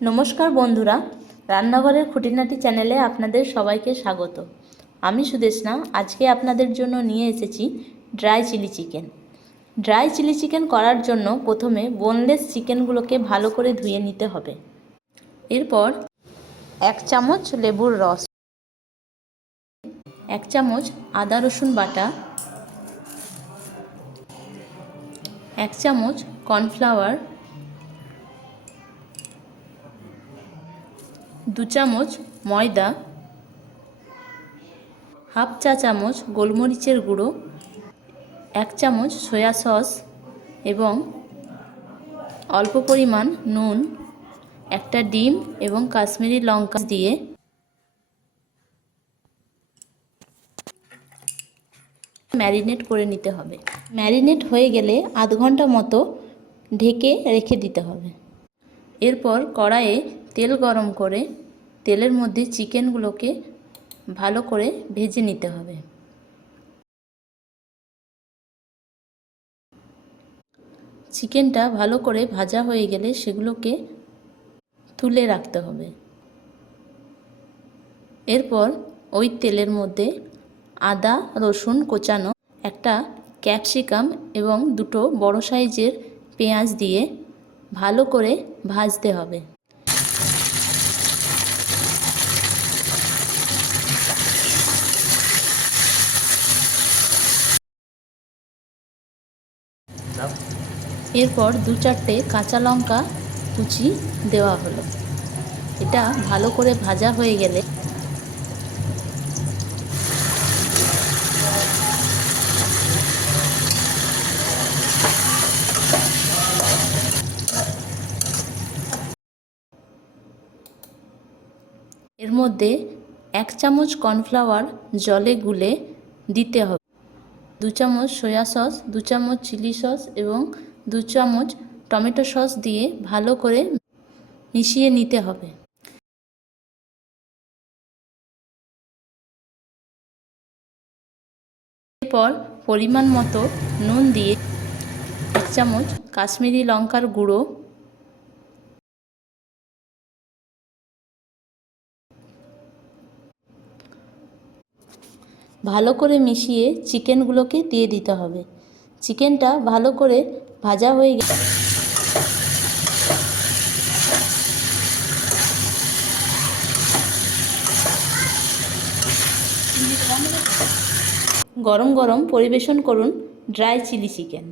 নমস্কার বন্ধুরা, রান্নাঘরের খুঁটিনাটি চ্যানেলে আপনাদের সবাইকে স্বাগত। আমি সুদেশনা আজকে আপনাদের জন্য নিয়ে এসেছি dry chilli chicken. Dry chilli chicken করার জন্য প্রথমে বোনলেস চিকেনগুলোকে ভালো করে ধুয়ে নিতে হবে। এরপর এক চামচ লেবুর রস, এক চামচ আদা রসুন বাটা, এক চামচ কর্নফ্লাওয়ার দু চামচ ময়দা, হাফ চা চামচ গোলমরিচের গুঁড়ো, এক চামচ সয়া সস এবং অল্প পরিমাণ নুন, একটা ডিম এবং কাশ্মীরি লঙ্কা দিয়ে ম্যারিনেট করে নিতে হবে। ম্যারিনেট হয়ে গেলে আধ ঘণ্টা মতো ঢেকে রেখে দিতে হবে। এরপর কড়াইয়ে তেল গরম করে তেলের মধ্যে চিকেনগুলোকে ভালো করে ভেজে নিতে হবে। চিকেনটা ভালো করে ভাজা হয়ে গেলে সেগুলোকে তুলে রাখতে হবে। এরপর ওই তেলের মধ্যে আদা, রসুন কোচানো একটা ক্যাপসিকাম এবং দুটো বড় সাইজের পেঁয়াজ দিয়ে ভালো করে ভাজতে হবে। এরপর দু চারটে কাঁচা লঙ্কা কুচি দেওয়া হলো। এটা ভালো করে ভাজা হয়ে গেলে এর মধ্যে এক চামচ কর্নফ্লাওয়ার জলে গুলে দিতে হবে। দু চামচ সয়া সস, দু চামচ চিলি সস এবং দু চামচ টমেটো সস দিয়ে ভালো করে মিশিয়ে নিতে হবে। এরপর পরিমাণ মতো নুন দিয়ে এক চামচ কাশ্মীরি লঙ্কার গুঁড়ো ভালো করে মিশিয়ে চিকেনগুলোকে দিয়ে দিতে হবে। চিকেনটা ভালো করে ভাজা হয়ে গেছে গরম গরম পরিবেশন করুন ড্রাই চিলি চিকেন।